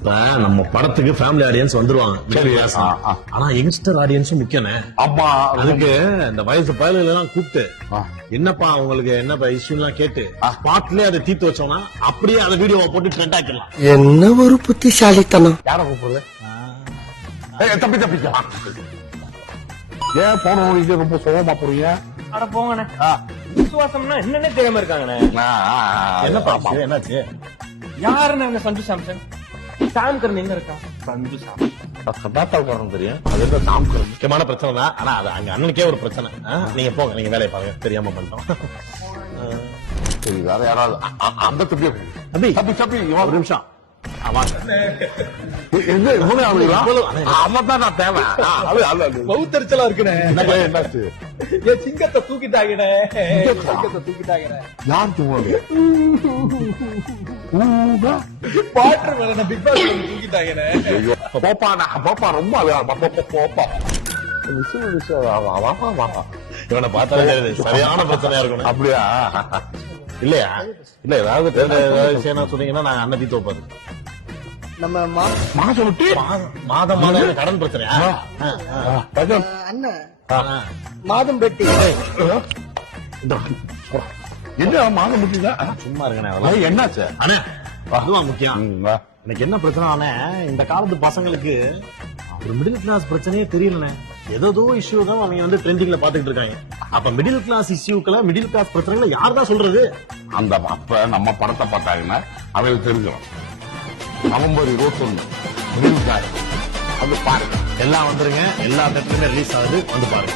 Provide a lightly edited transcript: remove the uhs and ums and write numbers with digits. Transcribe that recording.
இப்ப நம்ம படத்துக்கு ஃபேமிலி ஆடியன்ஸ் வந்துருவாங்க. ஆனா யங்ஸ்டர் ஆடியன்ஸும் முக்கியனே. அப்பா அதுக்கு இந்த வயசு பயலுல எல்லாம் கூப்பிட்டு என்னப்பா உங்களுக்கு என்னப்பா இஷ்யூலாம் கேட்டு ஸ்பாட்லயே அதை தீர்த்து வச்சோம்னா அப்படியே அதை வீடியோவை போட்டு ட்ரெண்ட் ஆக்கிடலாம். என்ன ஒரு புத்திசாலித்தனம். யார கூப்பிடுறது? தப்பிக்கலாம். ஏன் போன ரொம்ப சுகமா போறீங்க? அட போங்கண்ணே. விசுவாசம்னா என்னன்னே தெரியாம இருக்காங்கண்ணே. என்னப்பா என்னாச்சு? யாருன்னு அந்த சஞ்சு சாம்சன்? சாம்கரன் எங்க இருக்கா? சஞ்சு சாம்சன் கதாத்தாள்காரன் தெரியும். அது என்ன சாம்கரன் முக்கியமான பிரச்சனை தான். ஆனா அது அங்க அண்ணனுக்கே ஒரு பிரச்சனை. நீங்க போங்க, நீங்க வேலையை பாருங்க. தெரியாம பண்ணிட்டோம். சரி, வேற யாராவது அந்த தப்பி தப்பி ஒரு நிமிஷம். பௌத்தரிச்சலா இருக்குண்ணே. என்னாச்சு? என் சிங்கத்தை தூக்கிட்டாங்கண்ணே. யார் தூங்குவாங்க? பாட்டு மேல பிக் பாஸ் தூக்கிட்டாங்கண்ணே. போப்பா ரொம்ப போப்பா. இவனை பார்த்தாலே தெரியுது சரியான பிரச்சனையா இருக்கணும். அப்படியா? இல்லையா? இல்ல ஏதாவது விஷயம் சொன்னீங்கன்னா நாங்க அண்ணன் தீத்து வைப்பாரு. நம்ம மாசம் விட்டு மாதம் மாதம் கடன் பிரச்சனையா? அண்ணன் மாதம் பெட்டி என்ன மாதம் விட்டு சும்மா இருக்கணும். என்னாச்சு? அண்ணே அதுவா முக்கியம். எனக்கு என்ன பிரச்சனை ஆனே, இந்த காலத்து பசங்களுக்கு ஒரு மிடில் கிளாஸ் பிரச்சனையே தெரியலண்ணே. ஏதோ இஷ்யூ தான் அவங்க வந்து ட்ரெண்டிங்ல பாத்துக்கிட்டு இருக்காங்க. அப்ப மிடில் கிளாஸ் இஷ்யூக்கெல்லாம் மிடில் கிளாஸ் பிரச்சனைகளை யார் தான் சொல்றது? அந்த அப்ப நம்ம படத்தை பார்த்தாங்கன்னா அவையில் தெரிஞ்சிடும். நவம்பர் 21 அது பாருங்க. எல்லாம் வந்துருங்க. எல்லா தேட்டருமே ரிலீஸ் ஆகுது, வந்து பாருங்க.